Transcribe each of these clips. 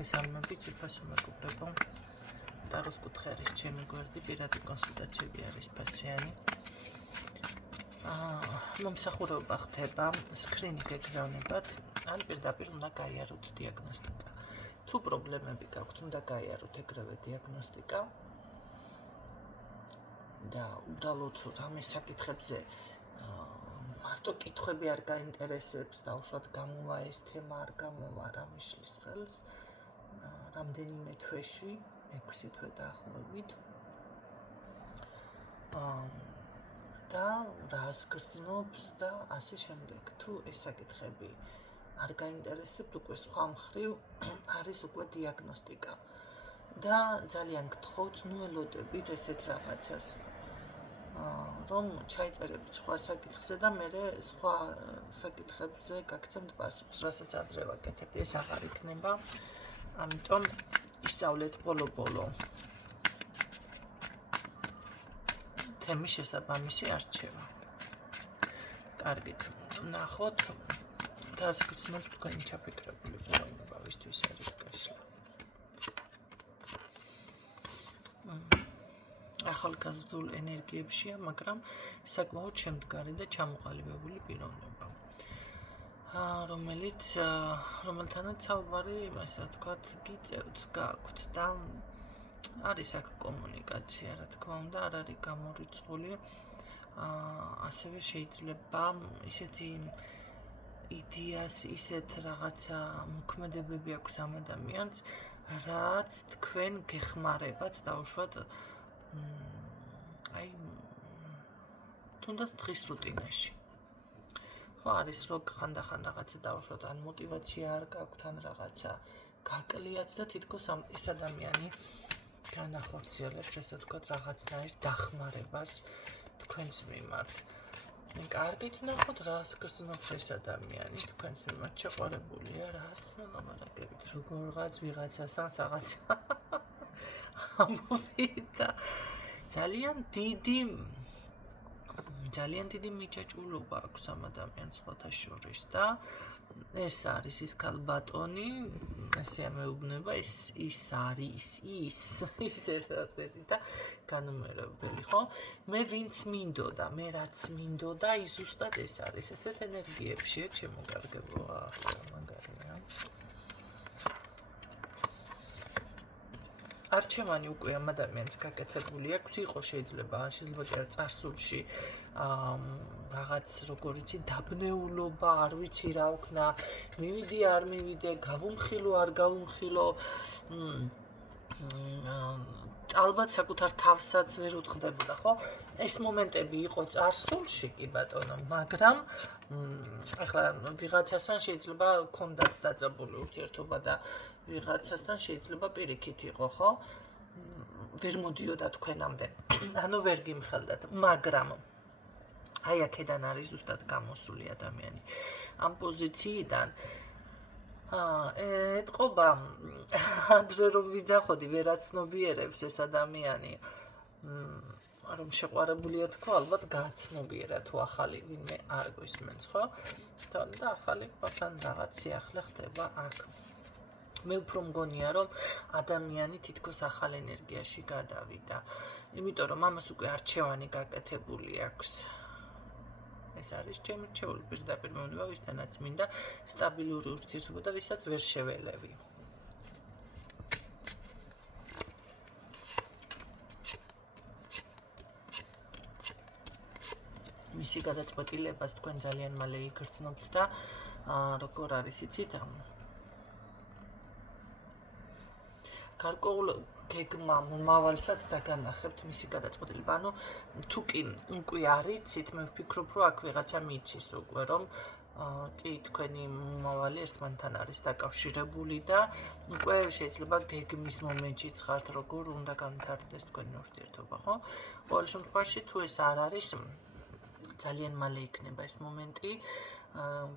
მოგესალმებით, ძვირფასო მეგობრებო. ტაროს კუთხეების ჩემი გვერდი პირადი კონსულტაციები არის ფასიანი. მომსახურება ხდება სკრინინგ ეგზავნებად, ან პირდაპირ უნდა გაიაროთ დიაგნოსტიკა. თუ პრობლემები გაქვთ, უნდა გაიაროთ ეგრევე დიაგნოსტიკა. და უდალოდ რამე საკითხებზე მარტო კითხვები არ გაინტერესებს და უშუალოდ გამოვა ეს თემა არ გამოვა რა მიშლის ხელს რამდენიმე თვეში 6 თვე დაახლოებით და რას გრძნობს და ასე შემდეგ თუ ეს საკითხები არ გაინტერესებთ უკვე სხვა მხრივ არის უკვე დიაგნოსტიკა და ძალიან გთხოვთ ნუ ელოდებით ესეთ რაღაცას რომ ჩაიწერებით სხვა საკითხზე და მე სხვა საკითხებზე გაგცემთ პასუხს, რასაც ადრე ვაკეთებ, ეს აღარ იქნება. ამიტომ ისწავლეთ ბოლო-ბოლო თემის შესაბამისი არჩევა. კარგით, ნახოთ რას გრძნობს თქვენი ჩაფიქრებული პრობლემა ვისთვის არის გაშლა. ახალგაზრდულ ენერგიებშია, მაგრამ საკმაოდ შემდგარი და ჩამოყალიბებული პიროვნება. რომელთანაც საუბარი, ასე ვთქვათ, გიწევთ, გაქვთ და არის აქ კომუნიკაცია, რა თქმა უნდა, არ არის გამორიცხული. ასევე შეიძლება ისეთი იდეას, ისეთ რაღაცა მოქმედებები აქვს ამ ადამიანს, რაც თქვენ გეხმარებათ დაუშვათ თუნდაც დღის რუტინაში. ხო არის რომ ხანდახან რაღაცა დაუშვათ ან мотиваცია არ გაქვთ ან რაღაცა გაკლიათ და თითქოს ეს ადამიანი განახორციელებს ესე ვთქვათ რაღაცნაირ დახმარებას თქვენს მიმართ. კარგით ნახოთ რას გრძნობს ეს ადამიანი თქვენს მიმართ შეყვარებულია რას ლაპარაკებით როგორღაც ვიღაცას ან რაღაცა ამოვიდა ძალიან დიდი მიჯაჭვულობა აქვს ამ ადამიანს სხვათა შორის და ეს არის ის ქალბატონი ესე ამეუბნება ის არის ის ერთადერთი და განუმერებელი ხო მე ვინც მინდოდა მე რაც მინდოდა ის ზუსტად ეს არის ესეთ ენერგიებში შემოგარგებო მაგარია არჩევანი უკვე ამ ადამიანს გაკეთებული აქვს იყო შეიძლება კი წარსულში რაღაც როგორ იცი დაბნეულობა არ ვიცი რა ვქნა მივიდე არ მივიდე გავუმხილო არ გავუმხილო ალბათ საკუთარ თავსაც ვერ უთხდებოდა ხო ეს მომენტები იყო წარსულში კი ბატონო მაგრამ ახლა ვიღაცასთან შეიძლება კონდათ დაძაბული ურთიერთობა და ვიღაცასთან შეიძლება პირიქით იყო ხო ვერ მოდიოდა თქვენამდე ანუ ვერ გიმხელდათ მაგრამ აი აქედან არის ზუსტად გამოსული ადამიანი ამ პოზიციიდან ეთყობა ადრე რომ ვიძახოდი ვერაცნობიერებს ეს ადამიანი რომ შეყვარებულია თქო ალბათ გააცნობიერა თუ ახალი ვინმე არ გვისმენს ხო და ახალი ყავთან რაღაც სიახლე ხდება აქ მე უფრო მგონია რომ ადამიანი თითქოს ახალ ენერგიაში გადავიდა იმიტომ რომ ამას უკვე არჩევანი გაკეთებული აქვს ეს არის ჩემი რჩეული პირდაპირ მომდება ვისთანაც მინდა სტაბილური ურთიერთობა და ვისაც ვერ შეველევი მისი გადაწყვეტილებას თქვენ ძალიან მალე იგრძნობთ და როგორ არის იცით გარკვეულ გეგმა მომავალსაც დაგანახებთ მისი გადაწყვეტილება. ანუ თუ კი უკვე არიცით, მე ვფიქრობ, რომ აქ ვიღაცა მიცის უკვე, რომ კი თქვენი მომავალი ერთმანეთთან არის დაკავშირებული და უკვე შეიძლება გეგმის მომენტშიც ხართ, როგორ უნდა განვითარდეს თქვენი ურთიერთობა, ხო? ყოველ შემთხვევაში თუ ეს არ არის, ძალიან მალე იქნება ეს მომენტი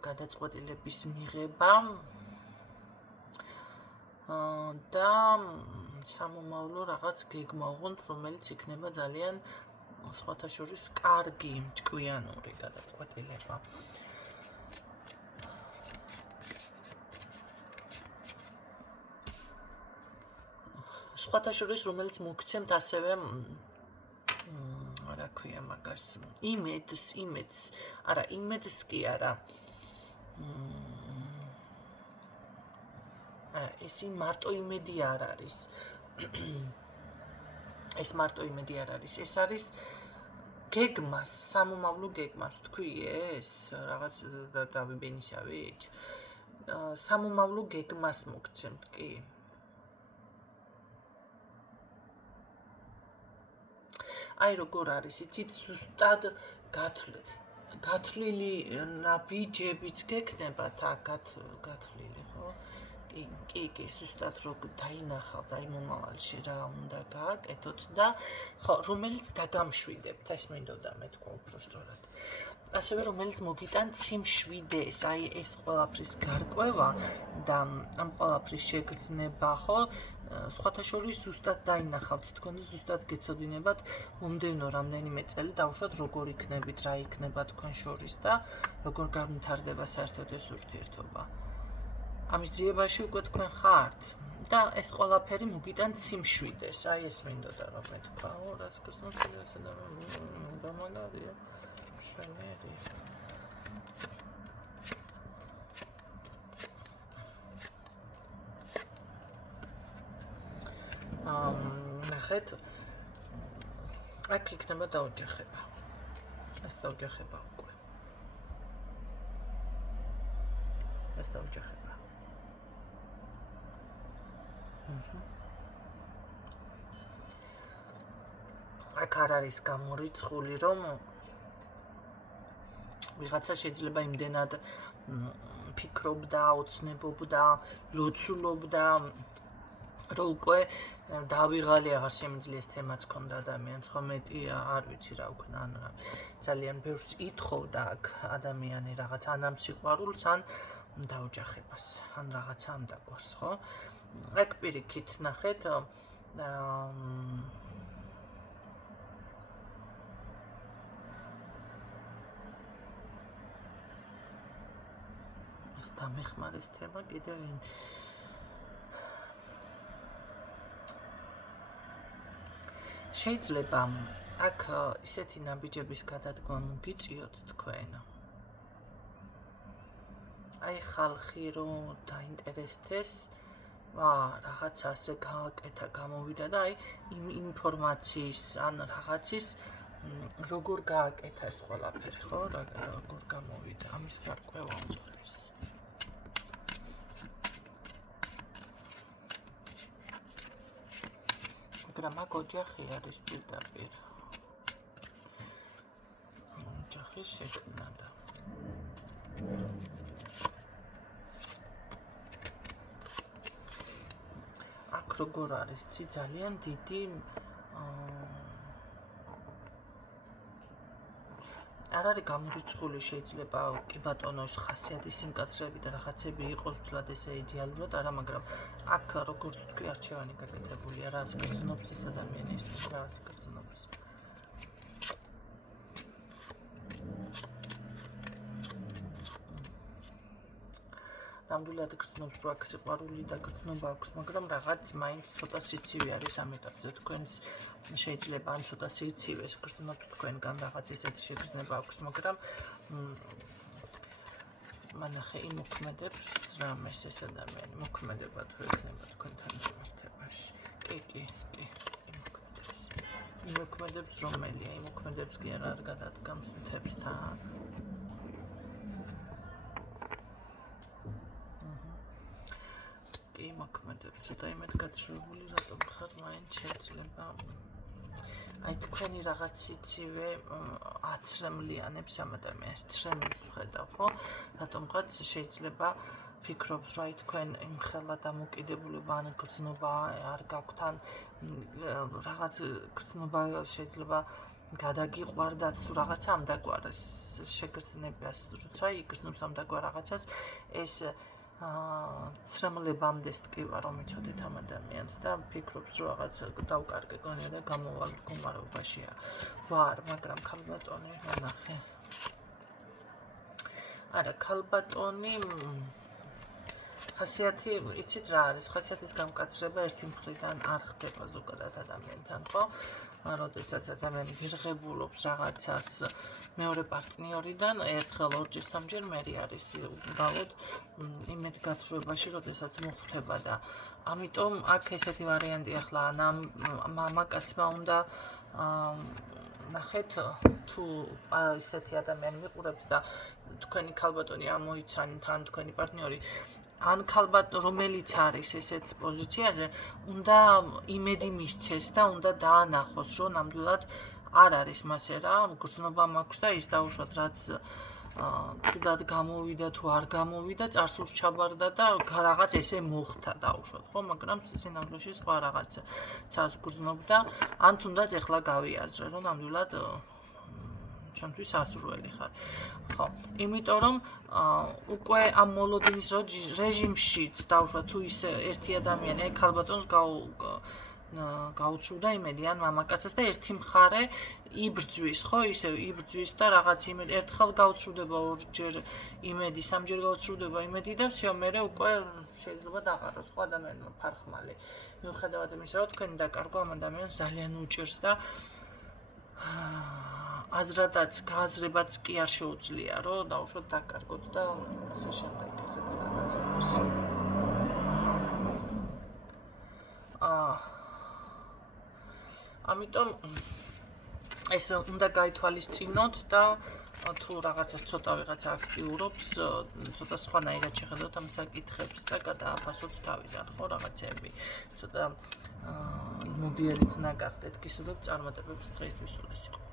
გადაწყვეტილების მიღება. და სამომავლო რაღაც გეგმა უღონთ, რომელიც იქნება ძალიან სხვათა შორის კარგი, მჭკვიანური გადაწყვეტილება. სხვათა შორის რომელიც მოგცემთ ასევე რა ქვია მაგას იმედს არა იმედს კი არა ეს მარტო იმედი არ არის ეს მარტო იმედი არ არის ეს არის გეგმას სამომავლო გეგმას თქვი ეს რაღაც დავიბენიშავით სამომავლო გეგმას მოგცემთ კი აი როგორ არის იცით ზუსტად გათვლილი ნაბიჯებიც გექნებათ აქ გათვლილი ხო კი ზუსტად რო დაინახავთ აი მომავალში რა უნდა გააკეთოთ და ხო რომელიც დაგამშვიდებთ ეს მინდოდა მეთქვა უფრო სწორად ასევე რომელიც მოგიტან სიმშვიდეს აი ეს ყველაფრის გარკვევა და ამ ყველაფრის შეგრძნება ხო სხვათა შორის ზუსტად დაინახავთ თქვენ ზუსტად გეცოდინებათ მომდევნო რამდენიმე წელი დავუშვათ როგორ იქნებით რა იქნება თქვენ შორის და როგორ განვითარდება საერთოდ ეს ურთიერთობა ამის ძიებაში უკვე თქვენ ხართ და ეს ყველაფერი მოგიტან სიმშვიდეს აი ეს მინდოდა რომ მეთქვა რაც გასმოჩიდეს და გამაგარია შენერი ნახეთ აქ იქნება დაოჯახება ეს დაოჯახება უკვე ეს დაოჯახება აქ არ არის გამორიცხული რომ ვიღაცა შეიძლება იმდენად ფიქრობდა, ოცნებობდა, ლოცულობდა რომ უკვე დავიღალე აღარ შემიძლია ეს თემაც ქონდა ადამიანს ხო მეტი არ ვიცი რა უქნა ან ძალიან ბევრს ითხოვდა აქ ადამიანი რაღაც ან ამ სიყვარულს ან დაოჯახებას ან რაღაცა ამ დაგვარს ხო აქ პირიქით ნახეთ ეს დამეხმარის თემა კიდევ შეიძლება აქ ისეთი ნაბიჯების გადადგმა მოგიწიოთ თქვენ აი ხალხი რომ დაინტერესდეს რაღაც ასე გააკეთა გამოვიდა და აი იმ ინფორმაციის ან რაღაცის როგორ გააკეთა ეს ყველაფერი ხო როგორ გამოვიდა ამის გარკვევა უნდა ის მაგრამ აქ ოჯახი არის პირდაპირ ოჯახის შექმნა და აქ როგორ არის ცი ძალიან დიდი არ არის გამორიცხული შეიძლება კი ბატონო ის ხასიათის სიმკაცრეები და რაღაცები იყოს თლად ესე იდეალურად არა მაგრამ აქ როგორც თქვი არჩევანი გაკეთებულია რა გრძნობს ეს ადამიანი ის რა გრძნობს ნამდვილად გრძნობს რო აქ სიყვარული და გრძნობა აქვს მაგრამ რაღაც მაინც ცოტა სიცივე არის ამიტომ თქვენს შეიძლება ან ცოტა სიცივეს გრძნობთ თქვენგან რაღაც ესეთი შეგრძნება აქვს მაგრამ მანახე იმოქმედებს რამეს ეს ადამიანი მოქმედება თუ ექნება თქვენთან მიმართებაში კი იმოქმედებს რომელია იმოქმედებს კი არ გადადგამს მთებსთან კი მოქმედებს ცოტა იმედგაცრუებული რატომ ხარ მაინც შეიძლება აი თქვენი რაღაც სიცივე აცრემლიანებს ამ ადამიანს ცრემლს ვხედავ ხო რატომღაც შეიძლება ფიქრობს რომ აი თქვენ იმ ხელა დამოკიდებულება ან გრძნობა არ გაქვთ ან რაღაც გრძნობა შეიძლება გადაგიყვარდათ თუ რაღაცა ამ დაგვარეს შეგრძნებას როცა იგრძნობს ამ დაგვარ რაღაცას ეს ცრემლებამდე ტკივა რომ იცოდეთ ამ ადამიანს და ფიქრობს რომ რაღაც დავკარგე გონია და გამოვალ მდგომარეობაშია ვარ მაგრამ ქალბატონი ნახე არა ქალბატონი ხასიათი, იცით რა არის? ხასიათის გამკაცრება ერთი მხრიდან არ ხდება ზოგადად ადამიანთან, ხო? როდესაც ადამიანი ვირღებულობს რაღაცას მეორე პარტნიორიდან, ერთხელ, ორჯერ, სამჯერ მერი არის უბრალოდ იმედგაცრუებაში, როდესაც მოხვდება და ამიტომ აქ ესეთი ვარიანტი ახლა ამ მამაკაცმა უნდა ნახეთ თუ ესეთი ადამიანი მიყურებს და თქვენი ქალბატონი ამოიცანით ან თქვენი პარტნიორი ან რომელიც არის ესეთ პოზიციაზე, უნდა იმედი მისცეს და უნდა დაანახოს, რომ ნამდვილად არ არის მასე რა, გრძნობა მაქვს და ის დაუშვათ, რაც თუდად გამოვიდა თუ არ გამოვიდა, წარსულს ჩაბარდა და რაღაც ესე მოხდა დაუშვათ, ხო, მაგრამ სინამდვილეში სხვა რაღაცას გრძნობდა, ან თუნდაც ეხლა გავიაზრე, რომ ნამდვილად ჩემთვის ასურველი ხარ. ხო, იმიტომ რომ უკვე ამ მოლოდინის რეჟიმშიც დაუშვათ თუ ის ერთი ადამიანი აი ქალბატონს გაუცრუდა იმედი ან მამაკაცას და ერთი მხარე იბრძვის, ხო, ისე იბრძვის და რაღაც იმედი ერთხელ გაუცრუდება, ორჯერ იმედი, სამჯერ გაუცრუდება იმედი და всё, მერე უკვე შეიძლება დაყაროს, ხო, ადამიანმა ფარხმალი. მიუხედავად იმისა, რომ თქვენი დაკარგვა ამ ადამიანს ძალიან უჭირს და აზრადაც, გააზრებაც კი არ შეუძლია, რომ დაუშვათ დაკარგოთ და ასე შემდეგ ესეთი რაღაცების. ამიტომ ეს უნდა გაითვალისწინოთ და თუ რაღაცას ცოტა ვიღაცა აქტიურობს, ცოტა სხვანაირად შეხედოთ ამ საკითხებს და გადააფასოთ თავიდან, ხო, რაღაცები. ცოტა მოდიერიც უნდა გახდეთ, გისურვებთ წარმატებებს დღეისთვის სულ ეს იყო.